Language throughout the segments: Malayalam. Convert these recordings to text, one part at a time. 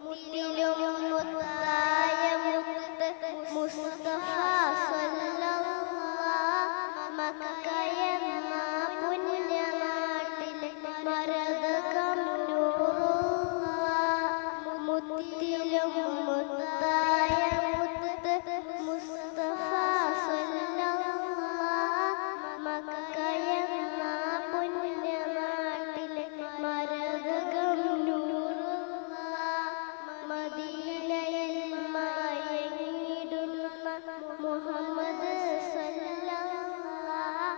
മുത്തിലും മുത്തായ മുത്ത് മുസ്തഫ സ്വല്ലല്ലാഹ് മക്കയെന്ന പുണ്യനാട്ടിലെ മരതകം നൂറുല്ലാഹ് മുത്തിലും മുത്തായ മുത്ത് മുസ്തഫ സ്വല്ലല്ലാഹ് മക്കയെന്ന പുണ്യനാട്ടിലെ മരതകം മദീനയിൽ മയങ്ങിടുന്ന മുഹമ്മദ് സല്ലല്ലാഹ്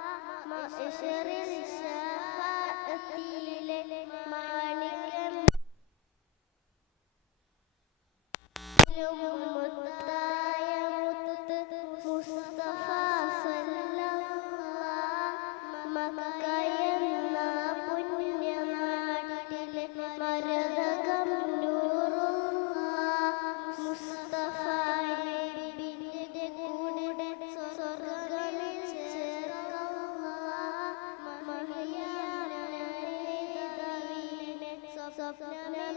മഅ്ശറിൽ ശഫാഅത്തിലെ മാണിക്യം മുത്തായ മുത്ത് മുസ്തഫ സല്ലല്ലാഹ് മക്കയെന്ന പുണ്യനാട്ടിലെ മരതകം മുസ്തഫ നബിയുടെ കൂടെ സ്വർഗ്ഗങ്ങളിൽ ചേർന്നല്ലാഹ് മഹിയായ സ്വപ്നമേ